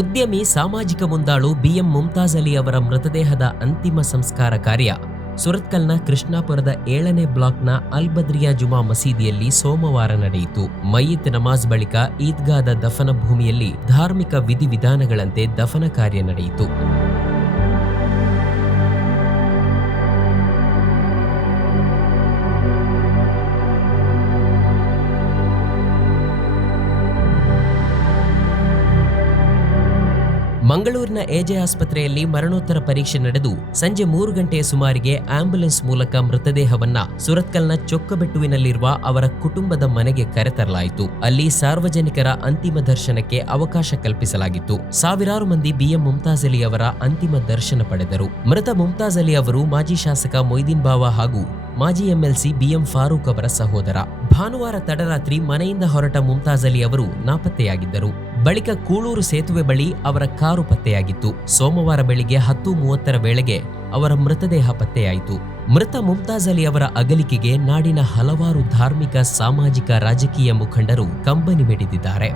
ಉದ್ಯಮಿ ಸಾಮಾಜಿಕ ಮುಂದಾಳು ಬಿಎಂ ಮುಮ್ತಾಜ್ ಅಲಿ ಅವರ ಮೃತದೇಹದ ಅಂತಿಮ ಸಂಸ್ಕಾರ ಕಾರ್ಯ. ಸುರತ್ಕಲ್ನ ಕೃಷ್ಣಾಪುರದ ಏಳನೇ ಬ್ಲಾಕ್ನ ಅಲ್ ಬದ್ರಿಯಾ ಜುಮಾ ಮಸೀದಿಯಲ್ಲಿ ಸೋಮವಾರ ನಡೆಯಿತು. ಮಯ್ಯಿತ್ ನಮಾಜ್ ಬಳಿಕ ಈದ್ಗಾದ ದಫನ ಭೂಮಿಯಲ್ಲಿ ಧಾರ್ಮಿಕ ವಿಧಿವಿಧಾನಗಳಂತೆ ದಫನ ಕಾರ್ಯ ನಡೆಯಿತು. ಮಂಗಳೂರಿನ ಎಜೆ ಆಸ್ಪತ್ರೆಯಲ್ಲಿ ಮರಣೋತ್ತರ ಪರೀಕ್ಷೆ ನಡೆದು ಸಂಜೆ ಮೂರು ಗಂಟೆಯ ಸುಮಾರಿಗೆ ಆಂಬ್ಯುಲೆನ್ಸ್ ಮೂಲಕ ಮೃತದೇಹವನ್ನ ಸುರತ್ಕಲ್ನ ಚೊಕ್ಕಬೆಟ್ಟುವಿನಲ್ಲಿರುವ ಅವರ ಕುಟುಂಬದ ಮನೆಗೆ ಕರೆತರಲಾಯಿತು. ಅಲ್ಲಿ ಸಾರ್ವಜನಿಕರ ಅಂತಿಮ ದರ್ಶನಕ್ಕೆ ಅವಕಾಶ ಕಲ್ಪಿಸಲಾಗಿತ್ತು. ಸಾವಿರಾರು ಮಂದಿ ಬಿಎಂ ಮುಮ್ತಾಜ್ ಅಲಿ ಅವರ ಅಂತಿಮ ದರ್ಶನ ಪಡೆದರು. ಮೃತ ಮುಮ್ತಾಜ್ ಅಲಿ ಅವರು ಮಾಜಿ ಶಾಸಕ ಮೊಯ್ದೀನ್ ಬಾವಾ ಹಾಗೂ ಮಾಜಿ ಎಂಎಲ್ಸಿ ಬಿಎಂ ಫಾರೂಕ್ ಅವರ ಸಹೋದರ. ಭಾನುವಾರ ತಡರಾತ್ರಿ ಮನೆಯಿಂದ ಹೊರಟ ಮುಮ್ತಾಜ್ ಅಲಿ ಅವರು ನಾಪತ್ತೆಯಾಗಿದ್ದರು. ಬಳಿಕ ಕೂಳೂರು ಸೇತುವೆ ಬಳಿ ಅವರ ಕಾರು ಪತ್ತೆಯಾಗಿತ್ತು. ಸೋಮವಾರ ಬೆಳಿಗ್ಗೆ ಹತ್ತು ಮೂವತ್ತರ ವೇಳೆಗೆ ಅವರ ಮೃತದೇಹ ಪತ್ತೆಯಾಯಿತು. ಮೃತ ಮುಮ್ತಾಜ್ ಅಲಿ ಅವರ ಅಗಲಿಕೆಗೆ ನಾಡಿನ ಹಲವಾರು ಧಾರ್ಮಿಕ, ಸಾಮಾಜಿಕ, ರಾಜಕೀಯ ಮುಖಂಡರು ಕಂಬನಿ ಮಿಡಿದಿದ್ದಾರೆ.